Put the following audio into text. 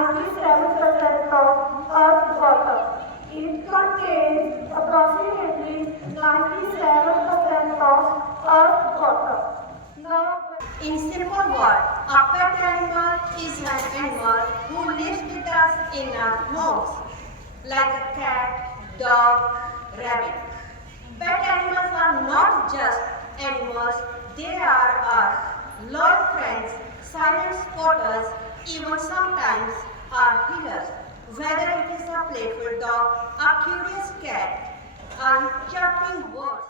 97% of Earth's water. It contains approximately 97% of Earth's water. Now, In simple words, a pet animal is an animal who lives with us in our homes, like a cat, dog, rabbit. Pet animals are not just animals, they are our loyal friends, silent supporters, even sometimes our healers. Whether it is a playful dog, a curious cat, a chirping bird.